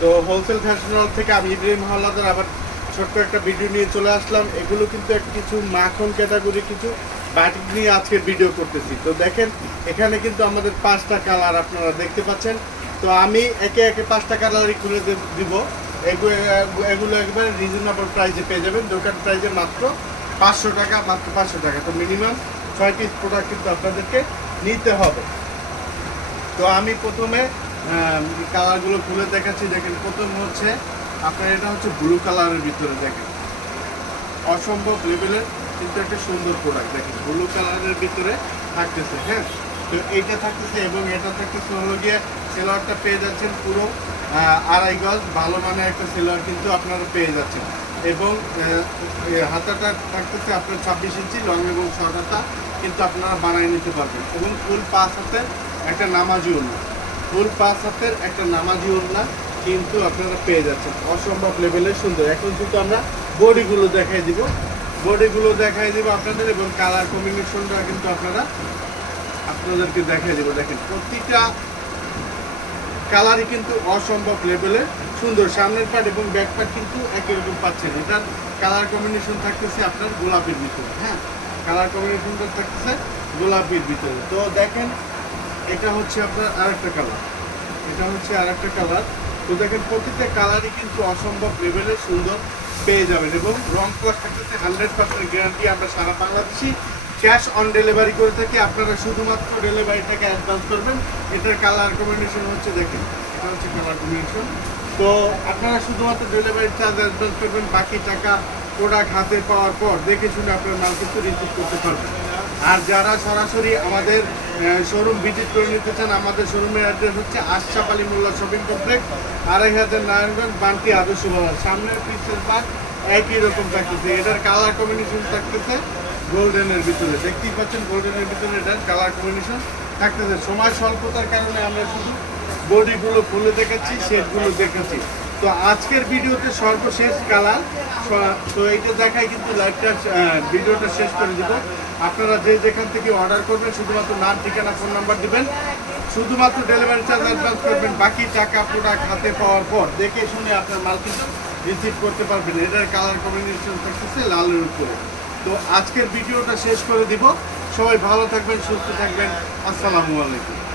তো wholesale fashion হল থেকে আমি ইব্রাহিম হাওলাদার আবার ছোট্ট একটা ভিডিও নিয়ে চলে আসলাম। এগুলো কিন্তু কিছু মাখন ক্যাটাগরি কিছু বাটিক নিয়ে আজকে ভিডিও করতেছি। তো দেখেন এখানে কিন্তু আমাদের 5টা কালার আপনারা দেখতে পাচ্ছেন। তো আমি একে একে 5টা কালারই খুলে দিব। এগুলো একবারে রিজনেবল প্রাইসে পেয়ে যাবেন, দোকান প্রাইসে মাত্র 500 টাকা, মাত্র 500 টাকা। তো মিনিমাম 6 পিস প্রোডাক্ট কিন্তু আপনাদেরকে নিতে হবে। তো আমি প্রথমে কালারগুলো খুলে দেখাচ্ছি। দেখেন প্রথম হচ্ছে আপনার এটা হচ্ছে ব্লু কালারের ভিতরে, দেখেন অসম্ভব লেভেলের কিন্তু একটা সুন্দর প্রোডাক্ট। দেখেন ব্লু কালারের ভিতরে থাকতেছে, হ্যাঁ। তো এইটা থাকতেছে এবং এটা থাকতেছে হলো গিয়ে সেলোয়ারটা পেয়ে যাচ্ছেন পুরো 2.5 গজ ভালো মানের একটা সেলোয়ার কিন্তু আপনারা পেয়ে যাচ্ছেন। এবং হাতাটা থাকতেছে আপনার 26 ইঞ্চি লং এবং শর্ট হাতা কিন্তু আপনারা বানিয়ে নিতে পারবেন। এবং ফুল 5 হাতের একটা নামাজি ওড়না, ফুল 5 হাতের একটা নামাজি ওড়না কিন্তু আপনারা পেয়ে যাচ্ছেন। অসম্ভব লেভেলের সুন্দর। এখন কিন্তু আমরা বডিগুলো দেখাই দিব, আপনাদের এবং কালার কম্বিনেশনটা কিন্তু আপনাদেরকে দেখাই দিব। দেখেন প্রতিটা কালারই কিন্তু অসম্ভব লেভেলের সুন্দর। সামনের পার্ট এবং ব্যাক পার্ট কিন্তু একই রকম পাচ্ছেন। এটার কালার কম্বিনেশন থাকতেছে আপনার গোলাপির ভিতরে, হ্যাঁ, কালার কম্বিনেশনটা থাকতেছে গোলাপির ভিতরে। তো দেখেন এটা হচ্ছে আপনার আরেকটা কালার, তো দেখেন প্রতিটা কালারই কিন্তু অসম্ভব লেভেলের সুন্দর পেয়ে যাবেন। এবং রং কস থাকতেছে 100% গ্যারান্টি। আমরা সারা বাংলাদেশি ক্যাশ অন ডেলিভারি করে থাকি। আপনারা শুধুমাত্র ডেলিভারিটাকে অ্যাডভান্স করবেন। এটার কালার কম্বিনেশন হচ্ছে, দেখেন এটা হচ্ছে কালার কম্বিনেশন। তো আপনারা শুধুমাত্র ডেলিভারি চার্জ অ্যাডভান্স করবেন, বাকি টাকা প্রোডাক্ট হাতে পাওয়ার পর দেখে শুনে আপনার মাল কিন্তু রিসিভ করতে পারবেন। আর যারা সরাসরি আমাদের শোরুম ভিজিট করে নিতে চান, আমাদের শোরুমের অ্যাড্রেস হচ্ছে আশরাফ আলী মোল্লা শপিং কমপ্লেক্স, 2500 নারায়ণগঞ্জ, বান্টি আদর্শ বাজার। সামনের পিসের পার্ট একই রকম থাকতেছে। এটার কালার কম্বিনেশন থাকতেছে গোল্ডেনের ভিতরে, দেখতেই পাচ্ছেন গোল্ডেনের ভিতরে এটার কালার কম্বিনেশন থাকতেছে। সময় স্বল্পতার কারণে আমরা শুধু বডিগুলো খুলে দেখাচ্ছি, শেডগুলো দেখাচ্ছি। তো আজকের ভিডিওতে সর্বশেষ কালার, তো এইটা দেখাই কিন্তু ভিডিওটা শেষ করে দেবো। আপনারা যে যেখান থেকে অর্ডার করবেন শুধুমাত্র নাম, ঠিকানা, ফোন নাম্বার দিবেন, শুধুমাত্র ডেলিভারি চার্জ অ্যাডভান্স করবেন, বাকি টাকা প্রোডাক্ট হাতে পাওয়ার পর দেখে শুনে আপনার মাল কিন্তু রিসিভ করতে পারবেন। এটার কালার কম্বিনেশন থাকতেছে লালের উপরে। তো আজকের ভিডিওটা শেষ করে দিব। সবাই ভালো থাকবেন, সুস্থ থাকবেন। আসসালামু আলাইকুম।